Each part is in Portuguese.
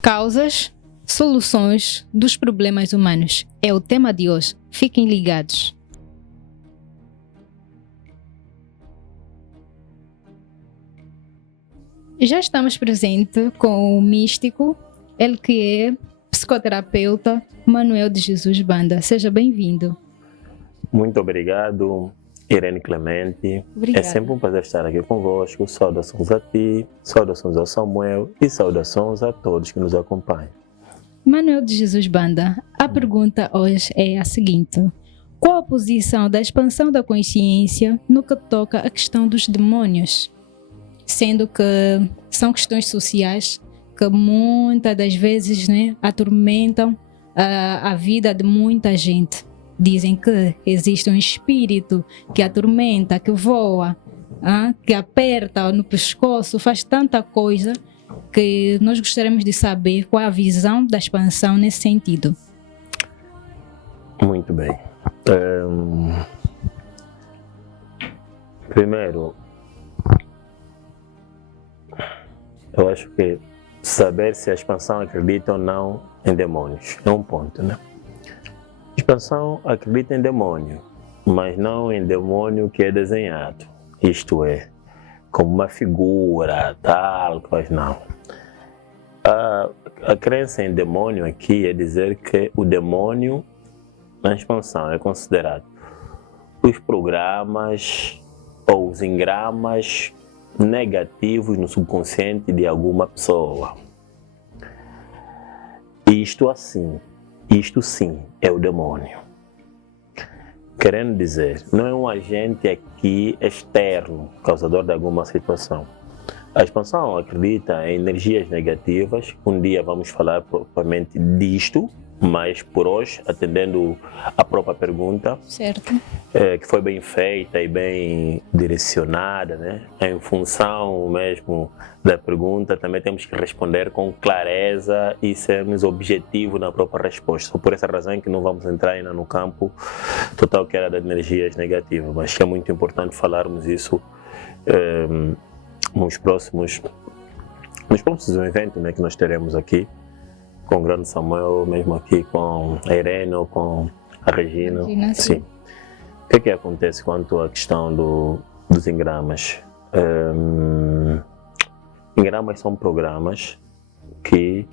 Causas, soluções dos problemas humanos. É o tema de hoje. Fiquem ligados. Já estamos presentes com o místico, ele que é psicoterapeuta, Manuel de Jesus Banda. Seja bem-vindo. Muito obrigado, Irene Clemente. Obrigada. É sempre um prazer estar aqui convosco. Saudações a ti, saudações ao Samuel e saudações a todos que nos acompanham. Manuel de Jesus Banda, a pergunta hoje é a seguinte: qual a posição da expansão da consciência no que toca à questão dos demônios? Sendo que são questões sociais que muitas das vezes, atormentam a vida de muita gente. Dizem que existe um espírito que atormenta, que voa, que aperta no pescoço, faz tanta coisa que nós gostaríamos de saber qual é a visão da expansão nesse sentido. Muito bem. Primeiro, eu acho que saber se a expansão acredita ou não em demônios é um ponto, né? A expansão acredita em demônio, mas não em demônio que é desenhado. Isto é, como uma figura, tal, mas não. A crença em demônio aqui é dizer que o demônio na expansão é considerado os programas ou os engramas negativos no subconsciente de alguma pessoa. Isto sim é o demônio. Querendo dizer, não é um agente aqui externo, causador de alguma situação. A expansão acredita em energias negativas. Um dia vamos falar propriamente disto, mas por hoje, atendendo a própria pergunta, certo, que foi bem feita e bem direcionada, né? Em função mesmo da pergunta, também temos que responder com clareza e sermos objetivos na própria resposta. Por essa razão é que não vamos entrar ainda no campo total que era das energias negativas, mas que é muito importante falarmos isso nos próximos eventos, né, que nós teremos aqui com o grande Samuel, mesmo aqui com a Irene ou com a Regina. Sim. O que acontece quanto à questão dos engramas? Engramas são programas que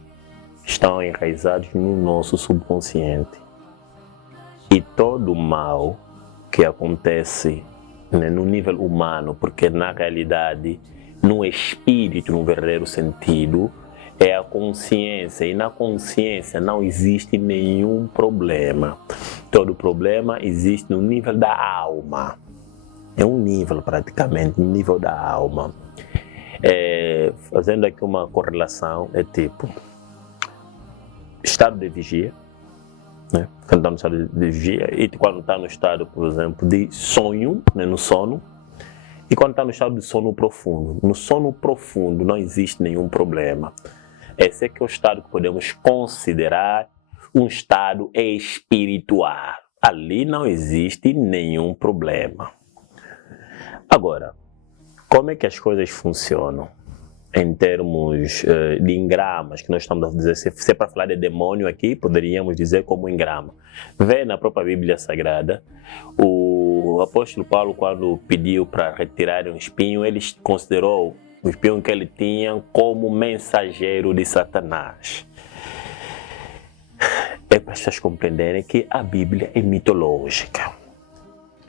estão enraizados no nosso subconsciente. E todo o mal que acontece, né, no nível humano, porque na realidade, no espírito, no verdadeiro sentido, é a consciência, e na consciência não existe nenhum problema. Todo problema existe no nível da alma. É um nível praticamente, no nível da alma. Fazendo aqui uma correlação, é tipo estado de vigia, né? Quando está no estado de vigia, e quando está no estado, por exemplo, de sonho, né, no sono, e quando está no estado de sono profundo. No sono profundo não existe nenhum problema. Esse é que é o estado que podemos considerar um estado espiritual. Ali não existe nenhum problema. Agora, como é que as coisas funcionam em termos de engramas, que nós estamos a dizer, se é para falar de demônio aqui, poderíamos dizer como engrama. Vê na própria Bíblia Sagrada, o apóstolo Paulo, quando pediu para retirarem um espinho, ele considerou o espinho que ele tinha como mensageiro de Satanás. É para as pessoas compreenderem que a Bíblia é mitológica.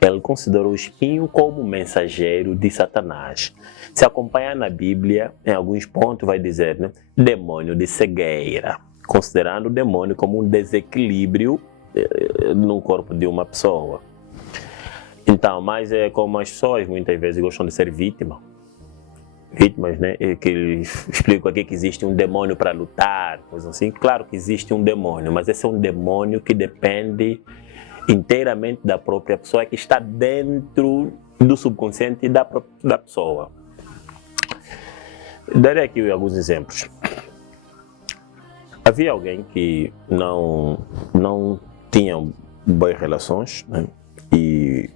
Ele considerou o espinho como mensageiro de Satanás. Se acompanhar na Bíblia, em alguns pontos vai dizer, né, demônio de cegueira, considerando o demônio como um desequilíbrio no corpo de uma pessoa. Então, mas é como as pessoas muitas vezes gostam de ser vítimas, né, que explico aqui que existe um demônio para lutar, coisa assim. Claro que existe um demônio, mas esse é um demônio que depende inteiramente da própria pessoa, que está dentro do subconsciente da pessoa. Darei aqui alguns exemplos. Havia alguém que não tinha boas relações, né, e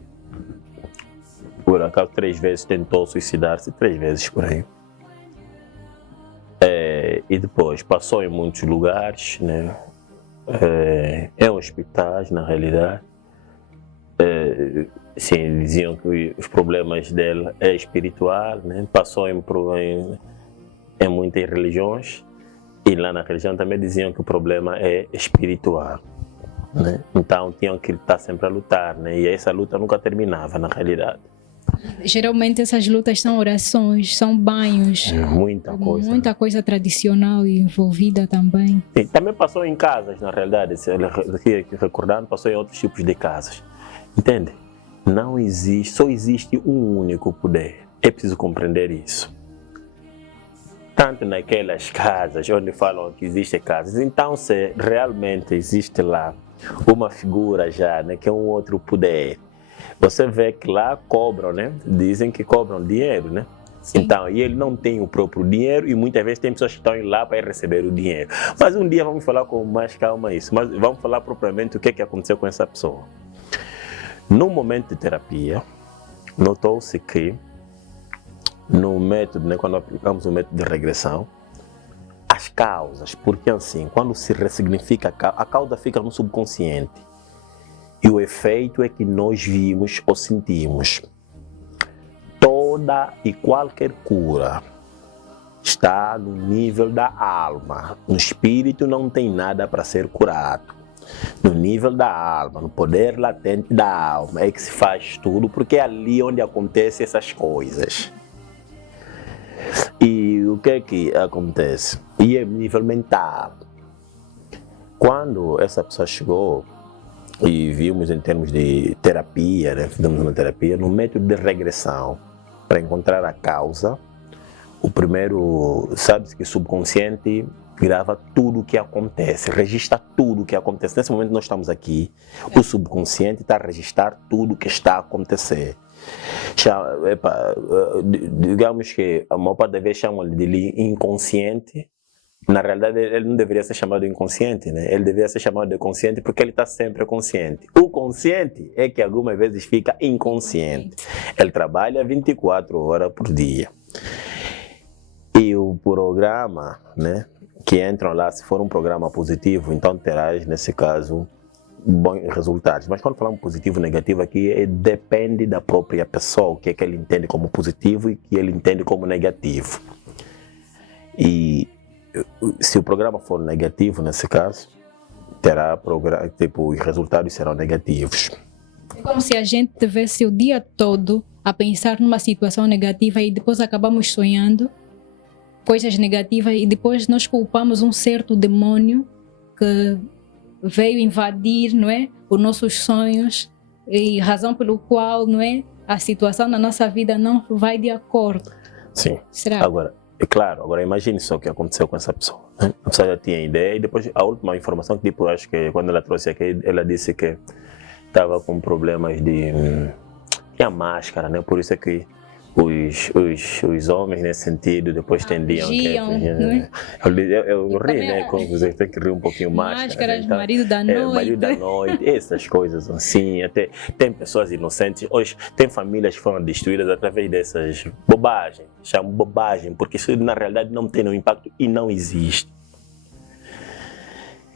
por acaso 3 vezes tentou suicidar-se, 3 vezes por aí. e depois passou em muitos lugares, né? Em hospitais, na realidade. Sim, diziam que os problemas dela é espiritual, né? Passou em muitas religiões e lá na religião também diziam que o problema é espiritual, né? Então tinham que estar sempre a lutar, né? E essa luta nunca terminava na realidade. Geralmente essas lutas são orações, são banhos. Muita coisa tradicional envolvida também. E também passou em casas, na realidade, se recordando, passou em outros tipos de casas. Entende? Não existe, só existe um único poder. É preciso compreender isso. Tanto naquelas casas onde falam que existem casas, então se realmente existe lá uma figura já, né, que é um outro poder, você vê que lá cobram, né? Dizem que cobram dinheiro, né? Sim. Então, e ele não tem o próprio dinheiro e muitas vezes tem pessoas que estão lá para receber o dinheiro. Mas um dia vamos falar com mais calma isso, mas vamos falar propriamente o que aconteceu com essa pessoa. No momento de terapia, notou-se que no método, né, quando aplicamos o método de regressão, as causas, porque assim, quando se ressignifica a causa fica no subconsciente. E o efeito é que nós vimos ou sentimos. Toda e qualquer cura está no nível da alma. No espírito não tem nada para ser curado. No nível da alma, no poder latente da alma é que se faz tudo, porque é ali onde acontecem essas coisas. E o que é que acontece? E é nível mental. Quando essa pessoa chegou e vimos em termos de terapia, né, fizemos uma terapia no método de regressão para encontrar a causa, o primeiro, sabe-se que o subconsciente grava tudo o que acontece, registra tudo o que acontece. Nesse momento nós estamos aqui, o subconsciente está a registrar tudo o que está a acontecer. Digamos que a maior parte das vezes chamam de inconsciente. Na realidade ele não deveria ser chamado de inconsciente, né? Ele deveria ser chamado de consciente porque ele está sempre consciente. O consciente é que algumas vezes fica inconsciente. Ele trabalha 24 horas por dia. E o programa, né, que entram lá, se for um programa positivo, então terás, nesse caso, bons resultados. Mas quando falamos positivo e negativo aqui, depende da própria pessoa, o que é que ele entende como positivo e o que ele entende como negativo. E se o programa for negativo, nesse caso, terá os resultados serão negativos. É como se a gente tivesse o dia todo a pensar numa situação negativa e depois acabamos sonhando coisas negativas e depois nós culpamos um certo demônio que veio invadir, não é, os nossos sonhos e razão pelo qual, não é, a situação na nossa vida não vai de acordo. Sim. Será? Agora, é claro, agora imagine só o que aconteceu com essa pessoa. Né? A pessoa já tinha ideia e depois a última informação que tipo, acho que quando ela trouxe aqui, ela disse que estava com problemas de tinha máscara, né? Por isso é que os homens nesse sentido depois tendiam né? eu ri, né? Como você tem que rir um pouquinho mais. Máscaras, então, marido da noite. Marido da noite, essas coisas assim. Até tem pessoas inocentes. Hoje tem famílias que foram destruídas através dessas bobagens. Chamo bobagem, porque isso na realidade não tem nenhum impacto e não existe.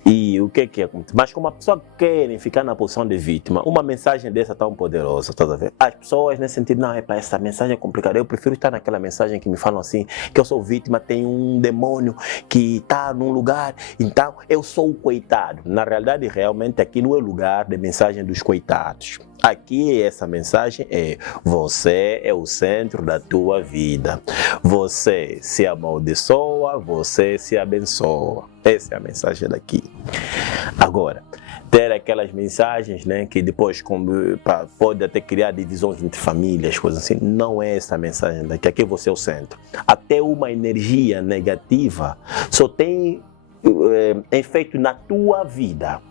E o que acontece? Mas como a pessoa quer ficar na posição de vítima, uma mensagem dessa tão poderosa, tá a ver? As pessoas nesse sentido, não, essa mensagem é complicada, eu prefiro estar naquela mensagem que me falam assim, que eu sou vítima, tem um demônio que está num lugar, então eu sou o coitado. Na realidade, realmente, aqui não é o lugar de mensagem dos coitados. Aqui essa mensagem é: você é o centro da tua vida. Você se amaldiçoa, você se abençoa. Essa é a mensagem daqui. Agora, ter aquelas mensagens, né, que depois pode até criar divisões entre famílias, coisas assim, não é essa a mensagem daqui. Aqui você é o centro. Até uma energia negativa só tem efeito na tua vida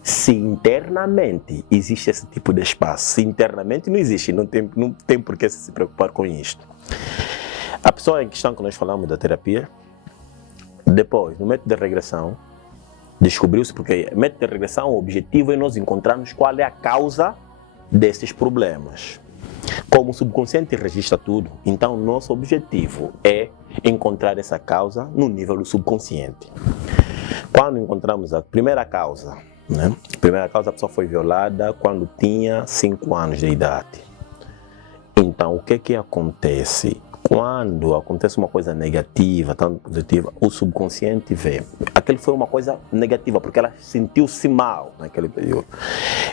se internamente existe esse tipo de espaço. Se internamente não existe, não tem por que se preocupar com isto. A pessoa em questão que nós falamos da terapia, depois, no método de regressão, descobriu-se, porque no método de regressão o objetivo é nós encontrarmos qual é a causa desses problemas. Como o subconsciente registra tudo, então nosso objetivo é encontrar essa causa no nível do subconsciente. Quando encontramos a primeira causa, né? A primeira causa, a pessoa foi violada quando tinha 5 anos de idade. Então, o que acontece? Quando acontece uma coisa negativa, tanto positiva, o subconsciente vê. Aquilo foi uma coisa negativa, porque ela sentiu-se mal naquele período.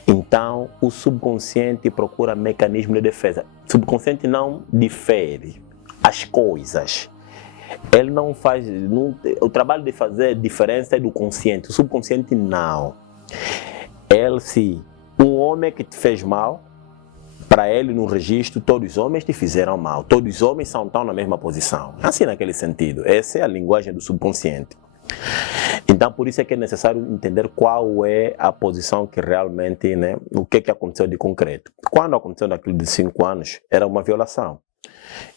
Então, o subconsciente procura mecanismo de defesa. O subconsciente não difere as coisas. Ele não faz... o trabalho de fazer diferença é do consciente. O subconsciente não. Um homem que te fez mal, para ele, no registro, todos os homens te fizeram mal. Todos os homens estão na mesma posição. Assim, naquele sentido. Essa é a linguagem do subconsciente. Então, por isso é que é necessário entender qual é a posição que realmente, né, o que aconteceu de concreto. Quando aconteceu naquilo de 5 anos, era uma violação.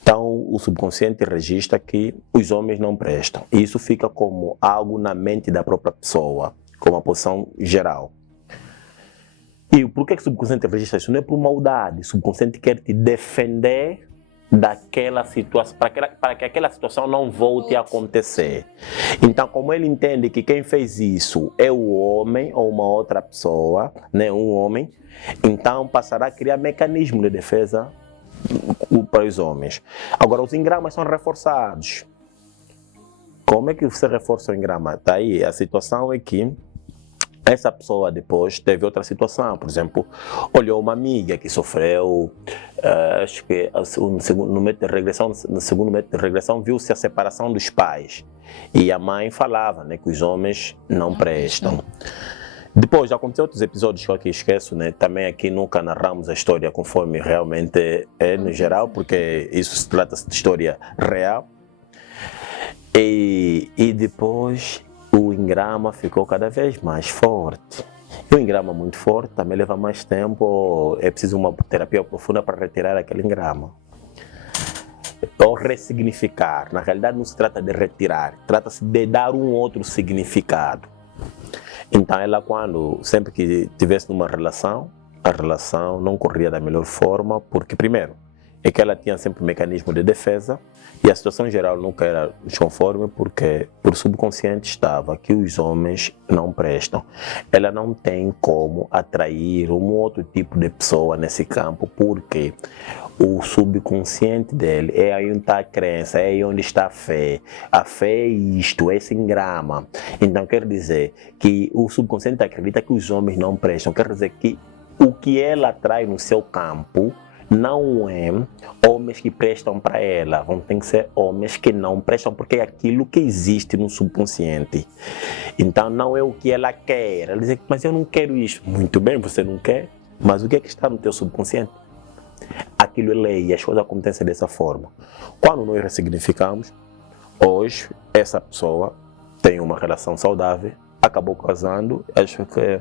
Então, o subconsciente registra que os homens não prestam. E isso fica como algo na mente da própria pessoa, como uma posição geral. E por que o subconsciente registra isso? Não é por maldade. O subconsciente quer te defender daquela situação, para que aquela situação não volte a acontecer. Então, como ele entende que quem fez isso é o homem ou uma outra pessoa, né, um homem, então passará a criar mecanismo de defesa para os homens. Agora, os engramas são reforçados. Como é que você reforça o engrama? Tá aí, a situação é que essa pessoa depois teve outra situação, por exemplo, olhou uma amiga que sofreu, acho que no segundo método de regressão viu-se a separação dos pais. E a mãe falava, né, que os homens não prestam. Depois, já aconteceu outros episódios que eu aqui esqueço, né? Também aqui nunca narramos a história conforme realmente é no geral, porque isso se trata de história real. E depois o engrama ficou cada vez mais forte. E o engrama muito forte também leva mais tempo, é preciso uma terapia profunda para retirar aquele engrama. Ou ressignificar. Na realidade não se trata de retirar, trata-se de dar um outro significado. Então ela, sempre que estivesse numa relação, a relação não corria da melhor forma, porque primeiro, é que ela tinha sempre um mecanismo de defesa e a situação geral nunca era desconforme porque por subconsciente estava que os homens não prestam. Ela não tem como atrair um outro tipo de pessoa nesse campo porque o subconsciente dele é aí onde está a crença, é aí onde está a fé. A fé é isto, é esse engrama. Então quer dizer que o subconsciente acredita que os homens não prestam. Quer dizer que o que ela atrai no seu campo não é homens que prestam para ela, tem que ser homens que não prestam, porque é aquilo que existe no subconsciente. Então não é o que ela quer. Ela diz, mas eu não quero isso. Muito bem, você não quer, mas o que é que está no teu subconsciente? Aquilo é lei e as coisas acontecem dessa forma. Quando nós ressignificamos, hoje essa pessoa tem uma relação saudável, acabou casando, acho que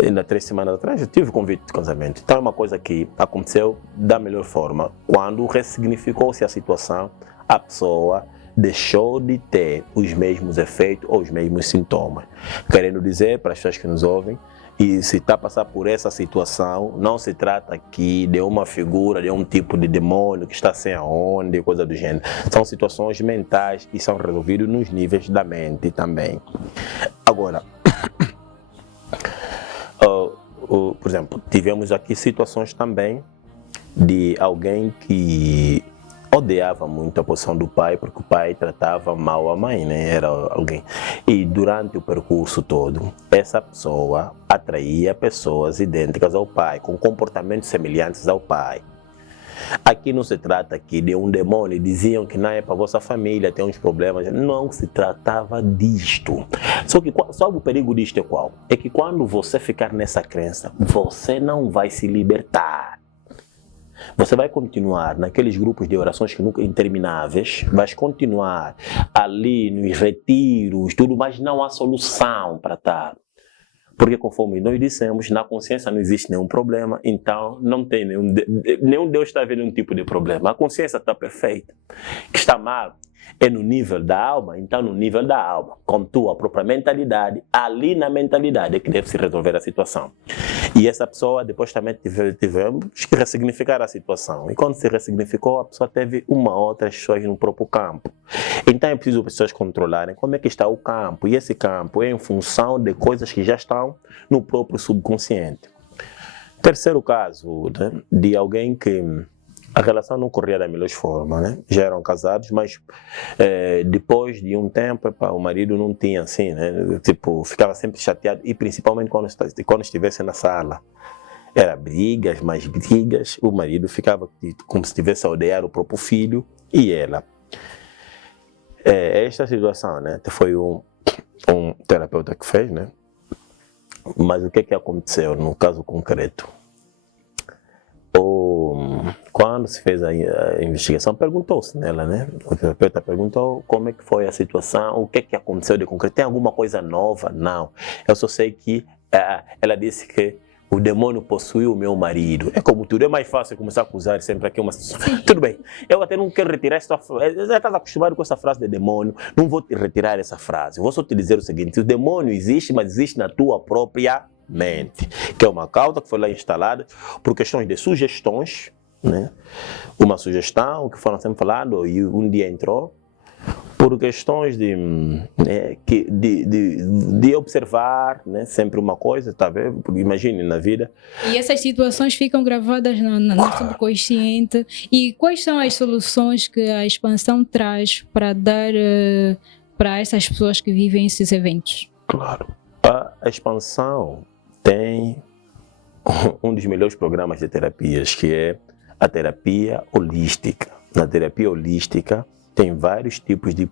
ainda 3 semanas atrás eu tive convite de casamento. Então é uma coisa que aconteceu da melhor forma. Quando ressignificou-se a situação, a pessoa deixou de ter os mesmos efeitos ou os mesmos sintomas. Querendo dizer, para as pessoas que nos ouvem, e se está a passar por essa situação, não se trata aqui de uma figura, de um tipo de demônio que está sem aonde, coisa do gênero. São situações mentais que são resolvidas nos níveis da mente também. Agora, por exemplo, tivemos aqui situações também de alguém que odiava muito a posição do pai, porque o pai tratava mal a mãe, né? Era alguém. E durante o percurso todo, essa pessoa atraía pessoas idênticas ao pai, com comportamentos semelhantes ao pai. Aqui não se trata aqui de um demônio, diziam que não é para vossa família, tem uns problemas. Não se tratava disto. Só que sabe o perigo disto é qual? É que quando você ficar nessa crença, você não vai se libertar. Você vai continuar naqueles grupos de orações que nunca intermináveis, vai continuar ali nos retiros, tudo, mas não há solução para estar. Porque conforme nós dissemos, na consciência não existe nenhum problema, então não tem nenhum Deus está vendo nenhum tipo de problema. A consciência está perfeita. Que está mal é no nível da alma, então no nível da alma, com tua própria mentalidade, ali na mentalidade é que deve se resolver a situação. E essa pessoa depois também tivemos que ressignificar a situação. E quando se ressignificou, a pessoa teve uma outra pessoas no próprio campo. Então é preciso as pessoas controlarem como é que está o campo. E esse campo é em função de coisas que já estão no próprio subconsciente. Terceiro caso, né, de alguém que a relação não corria da melhor forma, né? Já eram casados, mas depois de um tempo, o marido não tinha assim, né? Tipo, ficava sempre chateado, e principalmente quando estivesse na sala. Era brigas, mais brigas, o marido ficava como se estivesse a odiar o próprio filho e ela. Esta situação, né? Foi um terapeuta que fez, né? Mas o que aconteceu no caso concreto? Quando se fez a investigação, perguntou-se nela, né? O terapeuta perguntou como é que foi a situação, o que aconteceu de concreto. Tem alguma coisa nova? Não. Eu só sei que ela disse que o demônio possuiu o meu marido. É como tudo, é mais fácil começar a acusar sempre aqui uma situação. Tudo bem, eu até não quero retirar essa frase. Já estás acostumado com essa frase de demônio, não vou te retirar essa frase. Vou só te dizer o seguinte: o demônio existe, mas existe na tua própria mente, que é uma causa que foi lá instalada por questões de sugestões, né? Uma sugestão que foram sempre falando e um dia entrou por questões de observar, né? Sempre uma coisa, tá vendo? Imagine na vida. E essas situações ficam gravadas no subconsciente. E quais são as soluções que a expansão traz para dar para essas pessoas que vivem esses eventos? Claro, a expansão tem um dos melhores programas de terapias, que é a terapia holística. Na terapia holística tem vários tipos de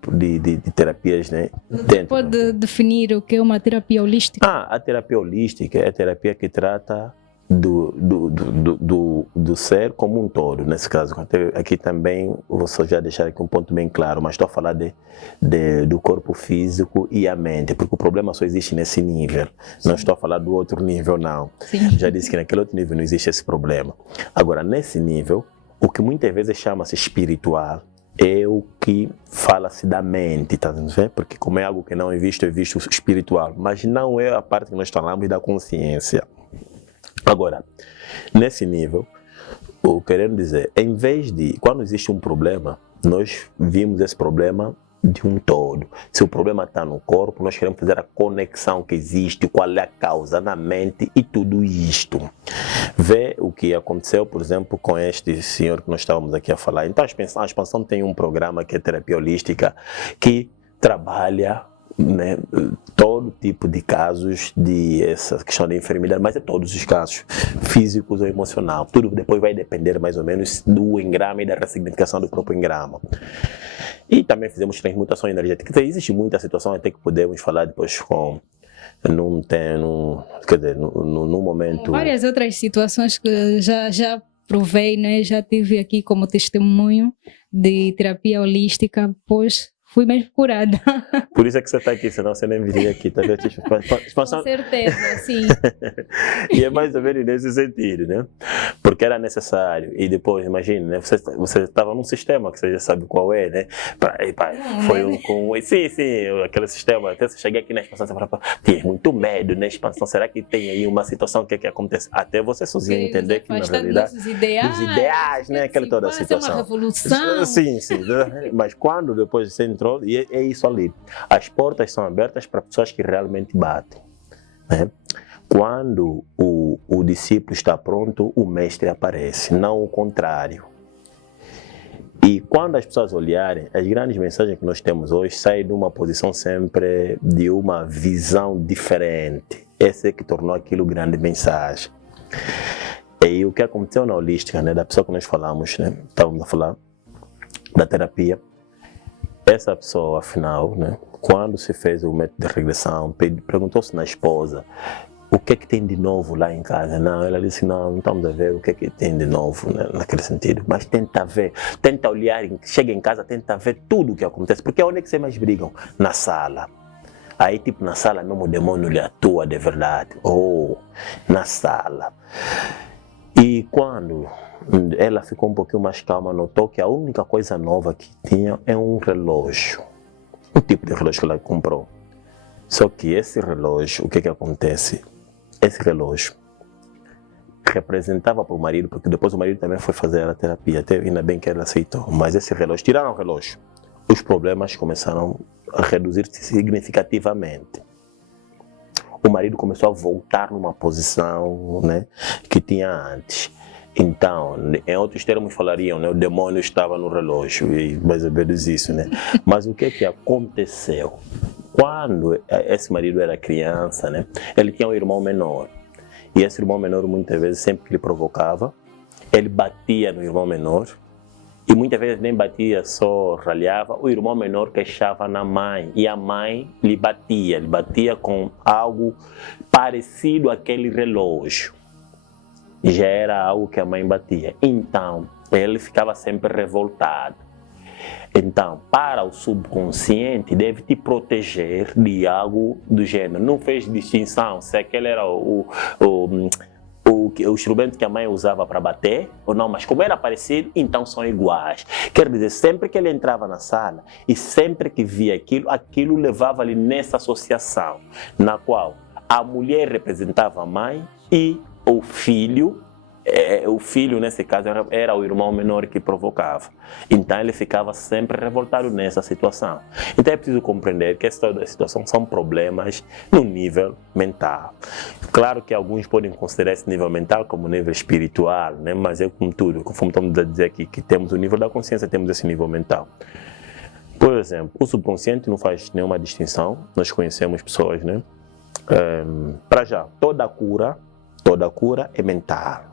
terapias, né? Você pode definir o que é uma terapia holística? A terapia holística é a terapia que trata do ser como um todo, nesse caso. Aqui também vou só já deixar aqui um ponto bem claro, mas estou a falar do corpo físico e a mente, porque o problema só existe nesse nível. Sim. Não estou a falar do outro nível, não. Sim. Já disse que naquele outro nível não existe esse problema. Agora, nesse nível, o que muitas vezes chama-se espiritual é o que fala-se da mente, tá vendo? Porque como é algo que não é visto espiritual, mas não é a parte que nós falamos da consciência. Agora, nesse nível, o querendo dizer, em vez de, quando existe um problema, nós vimos esse problema de um todo. Se o problema está no corpo, nós queremos fazer a conexão que existe, qual é a causa na mente e tudo isto. Vê o que aconteceu, por exemplo, com este senhor que nós estávamos aqui a falar. Então, a expansão tem um programa que é terapia holística, que trabalha, né, todo tipo de casos de essa questão de enfermidade, mas é todos os casos, físicos ou emocional. Tudo depois vai depender mais ou menos do engrama e da ressignificação do próprio engrama. E também fizemos transmutação energética. Então, existe muita situação até que podemos falar depois num momento. Várias outras situações que já provei, né? Já tive aqui como testemunho de terapia holística, pois fui mesmo curada. Por isso é que você está aqui, senão você nem viria aqui. Tá? Com certeza, sim. E é mais ou menos nesse sentido, né? Porque era necessário. E depois, imagine, né? Você estava num sistema que você já sabe qual é, né? Sim, aquele sistema. Até você chegar aqui na expansão, você fala, tinha muito medo na expansão. Será que tem aí uma situação que acontece? Até você sozinho entender que, na realidade, os ideais, né? Aquela toda a situação. É uma revolução. Sim. Mas quando depois você entrou, e é isso ali. As portas são abertas para pessoas que realmente batem, né? Quando o discípulo está pronto, o mestre aparece, não o contrário. E quando as pessoas olharem, as grandes mensagens que nós temos hoje saem de uma posição sempre de uma visão diferente. Essa é que tornou aquilo grande mensagem. E o que aconteceu na holística, né, da pessoa que nós falamos, né, estávamos a falar da terapia, essa pessoa, afinal, né, quando se fez o método de regressão, perguntou-se na esposa o que é que tem de novo lá em casa. Não, ela disse, não estamos a ver o que é que tem de novo, né, naquele sentido. Mas tenta ver, tenta olhar, chega em casa, tenta ver tudo o que acontece. Porque onde é que vocês mais brigam? Na sala. Aí, tipo, na sala mesmo o demônio lhe atua de verdade. Na sala. E quando ela ficou um pouquinho mais calma, notou que a única coisa nova que tinha é um relógio. O tipo de relógio que ela comprou. Só que esse relógio, o que acontece? Esse relógio representava para o marido, porque depois o marido também foi fazer a terapia, até ainda bem que ela aceitou. Mas esse relógio, tiraram o relógio, os problemas começaram a reduzir-se significativamente. O marido começou a voltar numa posição, né, que tinha antes. Então, em outros termos falariam, né, o demônio estava no relógio, e mais ou menos isso, né? Mas o que aconteceu? Quando esse marido era criança, né, ele tinha um irmão menor. E esse irmão menor, muitas vezes, sempre que lhe provocava, ele batia no irmão menor. E muitas vezes nem batia, só ralhava. O irmão menor queixava na mãe. E a mãe lhe batia com algo parecido àquele relógio. Já era algo que a mãe batia. Então, ele ficava sempre revoltado. Então, para o subconsciente, deve te proteger de algo do gênero. Não fez distinção se aquele era o instrumento que a mãe usava para bater ou não, mas como era parecido, então são iguais. Quer dizer, sempre que ele entrava na sala e sempre que via aquilo levava-lhe nessa associação, na qual a mulher representava a mãe e o filho nesse caso era o irmão menor que provocava. Então ele ficava sempre revoltado nessa situação. Então é preciso compreender que essa situação são problemas no nível mental. Claro que alguns podem considerar esse nível mental como nível espiritual, né? Mas é como tudo, conforme estamos a dizer aqui, que temos o nível da consciência, temos esse nível mental. Por exemplo, o subconsciente não faz nenhuma distinção. Nós conhecemos pessoas, né? Para já, toda cura é mental.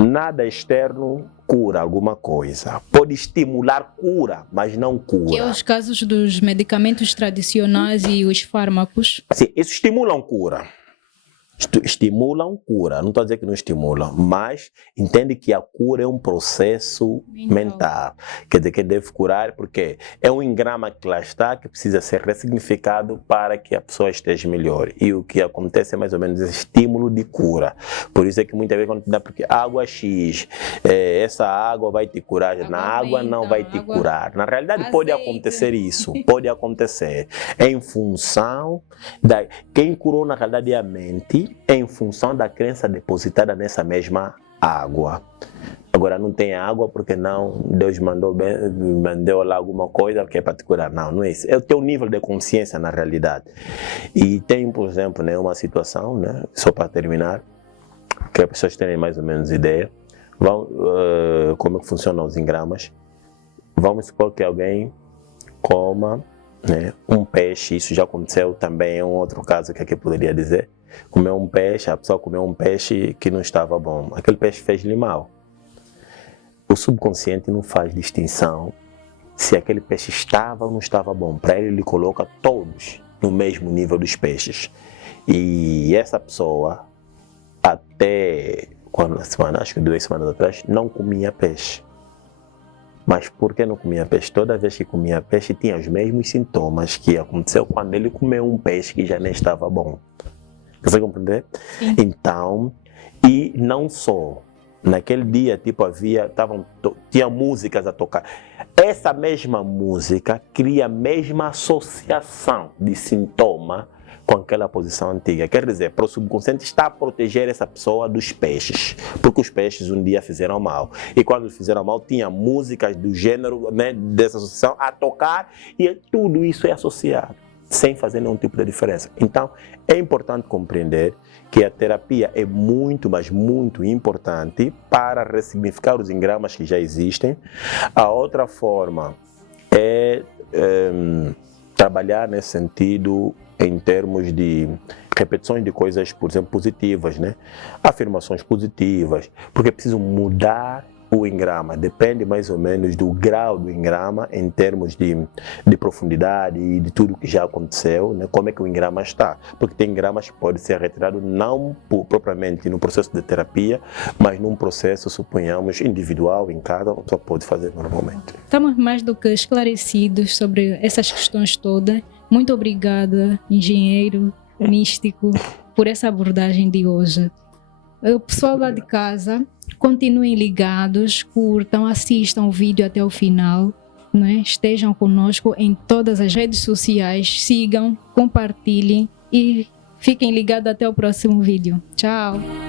Nada externo cura alguma coisa. Pode estimular cura, mas não cura. Que é os casos dos medicamentos tradicionais e os fármacos? Sim, isso estimulam cura. Estimulam cura. Não estou a dizer que não estimulam, mas entende que a cura é um processo mental. Quer dizer, que deve curar porque é um engrama que lá está, que precisa ser ressignificado para que a pessoa esteja melhor. E o que acontece é mais ou menos esse estímulo de cura. Por isso é que muitas vezes quando dá, porque água X, essa água vai te curar, na água não vai te curar. Na realidade pode acontecer isso, pode acontecer. Em função da... Quem curou na realidade é a mente, em função da crença depositada nessa mesma água. Agora não tem água porque não, Deus mandou lá alguma coisa que é para te curar. Não é isso. É o teu nível de consciência na realidade. E tem, por exemplo, né, uma situação, né, só para terminar, que as pessoas tenham mais ou menos ideia, como é que funcionam os engramas. Vamos supor que alguém coma, né, um peixe, isso já aconteceu também, é um outro caso que aqui poderia dizer. Comeu um peixe, a pessoa comeu um peixe que não estava bom. Aquele peixe fez-lhe mal. O subconsciente não faz distinção se aquele peixe estava ou não estava bom. Para ele coloca todos no mesmo nível dos peixes. E essa pessoa, até acho que 2 semanas atrás, não comia peixe. Mas por que não comia peixe? Toda vez que comia peixe, tinha os mesmos sintomas que aconteceu quando ele comeu um peixe que já nem estava bom. Você compreende? Sim. Então, e não só, naquele dia, tipo, tinha músicas a tocar. Essa mesma música cria a mesma associação de sintoma com aquela posição antiga. Quer dizer, para o subconsciente está a proteger essa pessoa dos peixes, porque os peixes um dia fizeram mal. E quando fizeram mal, tinha músicas do gênero, né, dessa associação a tocar, e tudo isso é associado, sem fazer nenhum tipo de diferença. Então, é importante compreender que a terapia é muito, mas muito importante para ressignificar os engramas que já existem. A outra forma é trabalhar nesse sentido em termos de repetições de coisas, por exemplo, positivas, né? Afirmações positivas, porque é preciso mudar o engrama. Depende mais ou menos do grau do engrama em termos de profundidade e de tudo que já aconteceu, né? Como é que o engrama está. Porque tem engramas que podem ser retirados não propriamente no processo de terapia, mas num processo, suponhamos, individual, em cada pessoa pode fazer normalmente. Estamos mais do que esclarecidos sobre essas questões todas. Muito obrigada, engenheiro místico, por essa abordagem de hoje. O pessoal lá de casa, continuem ligados, curtam, assistam o vídeo até o final, né? Estejam conosco em todas as redes sociais, sigam, compartilhem e fiquem ligados até o próximo vídeo. Tchau!